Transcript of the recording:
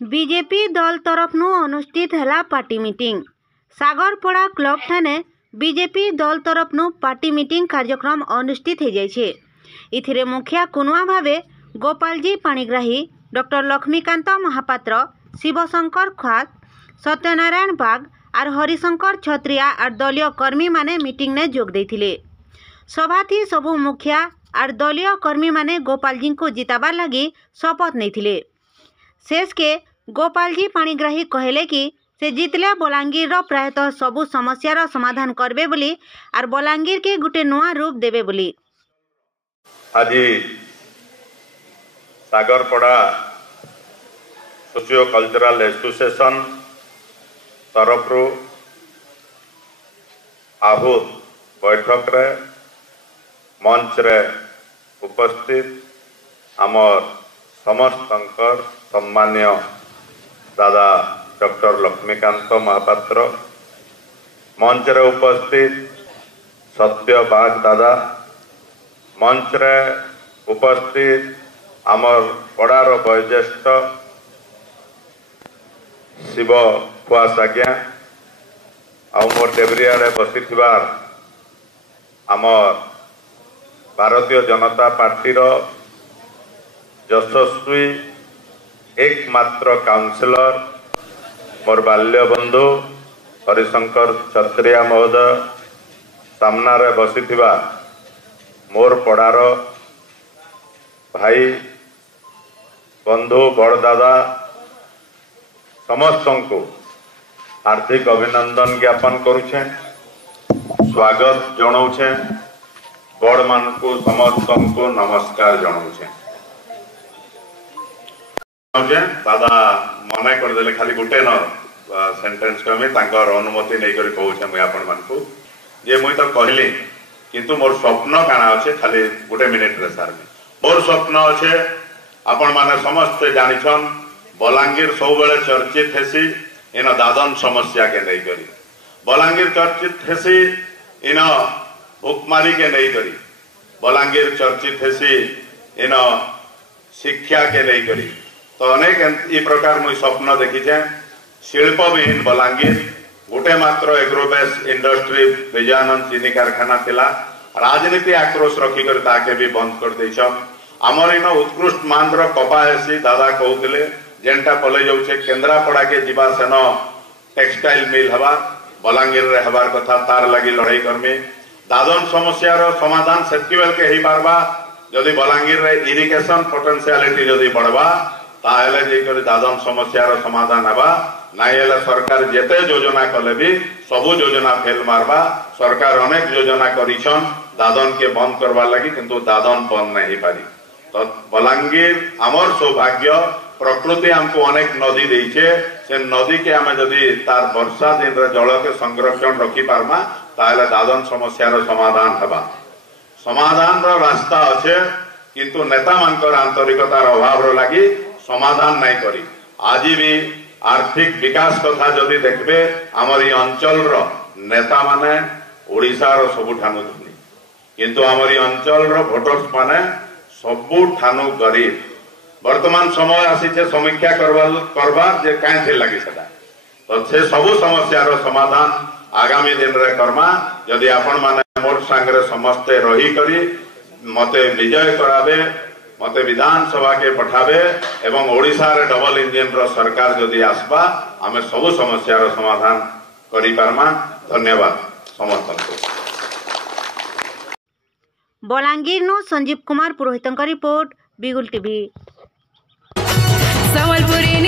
BJP दल तरफनु अनुष्ठित है party meeting. सागरपड़ा club ठाने BJP दल तरफनु पार्टी मीटिंग कार्यक्रम अनुष्ठित हो जाए। इथिरे मुखिया कुनुआ भावे गोपालजी पाणिग्राही, डॉक्टर लक्ष्मीकांत महापात्र, शिवशंकर खास, सत्यनारायण बाग और हरिशंकर छत्रिया और दलीय कर्मी माने मीटिंग ने जोग देथिले। सभा थी सबु मुखिया और दलीय कर्मी माने गोपालजी को जिताबार लगी शपथ नहीं। शेष के गोपालजी पाणिग्राही कहले कि से जितले बलांगीर प्रायतः सबु समस्यार समाधान करबे बोली और बलांगीर के गुटे नुआ रूप देबे बोली। आज सागरपड़ा सोशियो कल्चरल एसोसिएशन तरफ आहूत बैठक रे मंच रे उपस्थित आमर समस्तंकर सम्मान्य दादा डॉक्टर लक्ष्मीकांत महापात्र, मंच रे उपस्थित सत्यबाग दादा, मंच रे उपस्थित आमर पड़ार वयोज्येष्ठ शिव खुआस आज्ञा आ मोर डेबरिया रे बसी आमर भारतीय जनता पार्टी रो यशस्वी एकमात्र काउंसिलर मोर बाल्य बंधु हरिशंकर छत्रिया महोदय, सामना रे बसी मोर पड़ार भाई बंधु बड़दादा समस्त को हार्दिक अभिनंदन ज्ञापन करुछे, स्वागत जनाऊे, बड़ मान को समस्त को नमस्कार जनाऊे। दादा मना करदे खाली गोटे न सेंटेंस कमी अनुमति नहीं करी कहूँ मुझे आपण मानकु जे मुई तो कहली किंतु मोर स्वप्न काना अच्छे खाली गोटे मिनिट रे सार मोर स्वप्न अच्छे आपण माने समस्ते जानिछन बलांगीर सब बेले चर्चित हेसी इन दादन समस्या के नहीं करी, बलांगीर चर्चित हेसी इन भुखमारी के नहीं करी, बलांगीर चर्चित हेसी इन शिक्षा के नहीं करी। तो अनेक ई प्रकार मुई स्वप्न देखीचे। शिल्प विहीन बलांगीर गोटे मात्र एग्रोबेस इंडस्ट्री विजयानंद चीनी कारखाना थिला, राजनीति आक्रोश रखिकर ताके भी बंद कर देछन। आमर इन उत्कृष्ट मानर कपा हेसी दादा कहूतिले जेनटा पले जाउछे केंद्रापड़ा के जीवा सेन टेक्सटाइल मिल हवा बलांगीर रे हबार कथा तार लगी लड़ाई करमी। दादन समस्यार समाधान सेतकी बेल के ही पारबा जदि बलांगीर रे इरिगेशन पोटेंशियलिटी जदि बढ़वा ताहेले जेकर दादन समस्यार समाधान हवा। नाई हेले सरकार जेते योजना कले भी सबु योजना फेल मारबा। सरकार अनेक योजना करिछन दादन के बंद करवा लगी किंतु दादन बंद नहीं पारी। तो बलांगीर आमर सौभाग्य प्रकृति हमको अनेक नदी देइछे, से नदी के आमे जदि तार वर्षा दिन रे जल के संरक्षण रखी पारमा ताहेले दादन समस्यार समाधान हबा। समाधान रो रास्ता अच्छे किंतु नेता मानकर आंतरिकतार अभाव रो लगी समाधान नहीं करी। आज भी आर्थिक विकास कथा जदि देखबे आमर ई अंचल रो नेता माने ओडिसा रो सबुठानु धनी किंतु आमर ई अंचल रो भोटर्स माने सबुठानु गरीब। वर्तमान समय आसीचे समीक्षा करबार जे काहे थी लगी सदा तो से सबु समस्यार समाधान आगामी दिन रे करमा। यदि आपण माने मोर संगे समस्ते रही करी मते विजय कराबे, मते विधानसभा के पठाबे एवं ओडिशा रे डबल इंजन रो सरकार जदि आसबा आमे सबु समस्यार समाधान करी पारमा। धन्यवाद समस्त को। बलांगीर नु संजीव कुमार पुरोहितंक रिपोर्ट, बिगुल टीवी। संबलपुरी